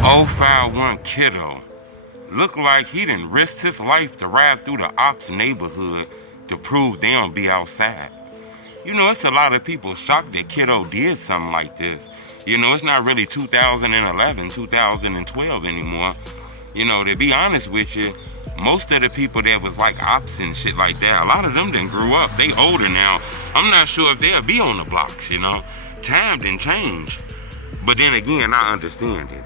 051 Kiddo. Look like he done risked his life to ride through the Opps neighborhood to prove they don't be outside. You know, it's a lot of people shocked that Kiddo did something like this. You know, it's not really 2011, 2012 anymore. You know, to be honest with you, most of the people that was like Opps and shit like that, a lot of them done grew up. They older now. I'm not sure if they'll be on the blocks, you know. Time done changed. But then again, I understand it.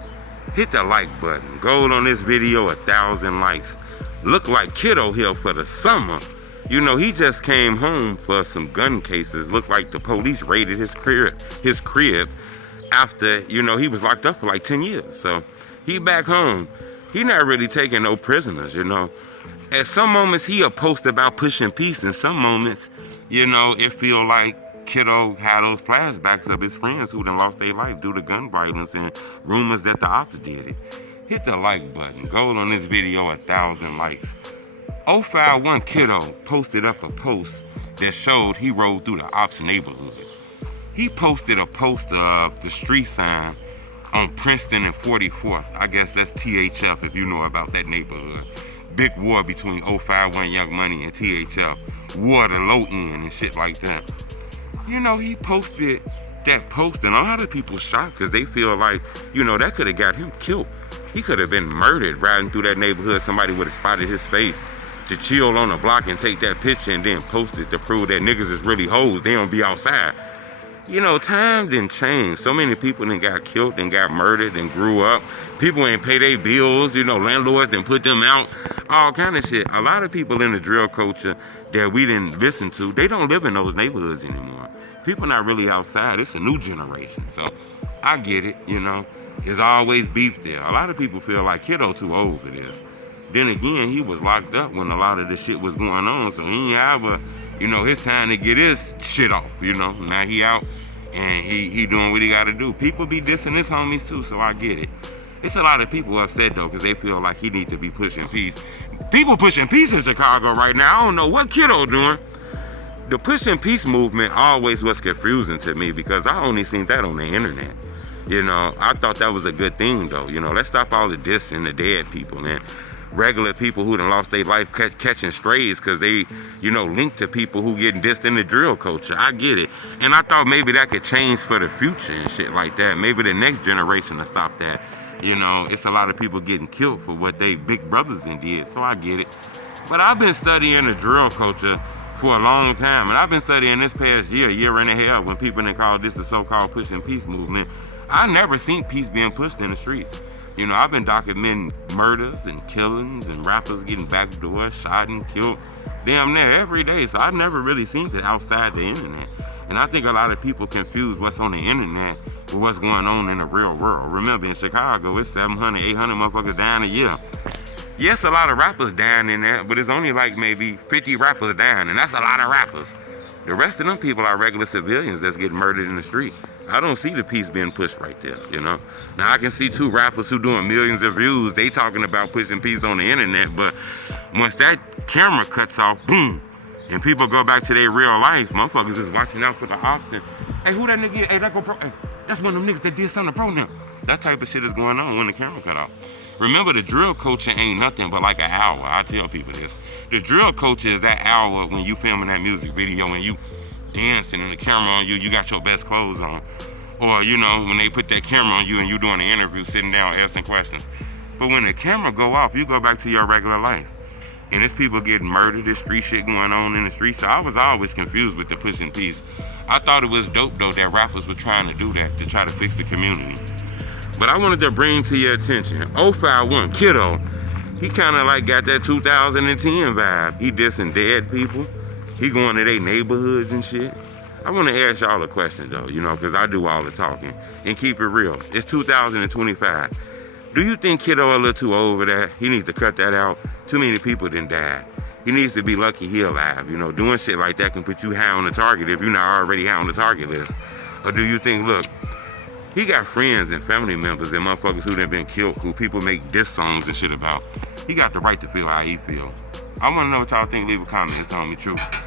Hit the like button. Gold on this video, 1,000 likes. Look like Kiddo here for the summer. You know, he just came home for some gun cases. Looked like the police raided his crib after, you know, he was locked up for like 10 years. So he back home. He not really taking no prisoners, you know. At some moments, he'll post about pushing peace. In some moments, you know, it feel like Kiddo had those flashbacks of his friends who done lost their life due to gun violence and rumors that the Opps did it. Hit the like button. Gold on this video, 1,000 likes. 051 Kiddo posted up a post that showed he rode through the Opps neighborhood. He posted a poster of the street sign on Princeton and 44th. I guess that's THF if you know about that neighborhood. Big war between 051 Young Money and THF. War the low end and shit like that. You know, he posted that post and a lot of people shocked because they feel like, you know, that could have got him killed. He could have been murdered riding through that neighborhood. Somebody would have spotted his face to chill on the block and take that picture and then post it to prove that niggas is really hoes. They don't be outside. You know, time didn't change. So many people done got killed and got murdered and grew up. People ain't pay their bills. You know, landlords done put them out. All kind of shit. A lot of people in the drill culture that we didn't listen to, they don't live in those neighborhoods anymore. People not really outside. It's a new generation. So I get it, you know. There's always beef there. A lot of people feel like Kiddo too old for this. Then again, he was locked up when a lot of this shit was going on. So he ain't have you know, his time to get his shit off, you know. Now he out and he doing what he gotta do. People be dissing his homies too, so I get it. It's a lot of people upset though, because they feel like he need to be pushing peace. People pushing peace in Chicago right now. I don't know what Kiddo doing. The pushing peace movement always was confusing to me because I only seen that on the internet. You know, I thought that was a good thing though. You know, let's stop all the dissing the dead people, man. Regular people who done lost their life catching strays because they, you know, linked to people who getting dissed in the drill culture. I get it. And I thought maybe that could change for the future and shit like that. Maybe the next generation will stop that. You know, it's a lot of people getting killed for what they big brothers and did, so I get it. But I've been studying the drill culture for a long time, and I've been studying this past year and a half, when people done called this the so-called pushing peace movement. I never seen peace being pushed in the streets. You know, I've been documenting murders and killings and rappers getting backdoor shot and killed damn near every day. So I've never really seen it outside the internet. And I think a lot of people confuse what's on the internet with what's going on in the real world. Remember, in Chicago, it's 700, 800 motherfuckers dying a year. Yes, a lot of rappers dying in there, but it's only like maybe 50 rappers dying, and that's a lot of rappers. The rest of them people are regular civilians that's getting murdered in the street. I don't see the peace being pushed right there, you know. Now I can see two rappers who doing millions of views, they talking about pushing peace on the internet, but once that camera cuts off, boom, and people go back to their real life, motherfuckers is watching out for the option. Hey, who that nigga? Hey, that go pro. Hey, that's one of them niggas that did something to pro now. That type of shit is going on when the camera cut off. Remember, the drill culture ain't nothing but like an hour. I tell people this. The drill culture is that hour when you filming that music video and you dancing and the camera on you, you got your best clothes on. Or, you know, when they put that camera on you and you doing an interview, sitting down, asking questions. But when the camera go off, you go back to your regular life. And there's people getting murdered, there's street shit going on in the streets. So I was always confused with the pushing peace. I thought it was dope, though, that rappers were trying to do that to try to fix the community. But I wanted to bring to your attention, 051 Kiddo, he kind of like got that 2010 vibe. He dissing dead people. He going to their neighborhoods and shit. I want to ask y'all a question, though, you know, because I do all the talking. And keep it real. It's 2025. Do you think Kiddo a little too old for that? He needs to cut that out. Too many people done died. He needs to be lucky he alive. You know, doing shit like that can put you high on the target if you're not already high on the target list. Or do you think, look, he got friends and family members and motherfuckers who done been killed, who people make diss songs and shit about. He got the right to feel how he feel. I want to know what y'all think. Leave a comment and tell me the truth.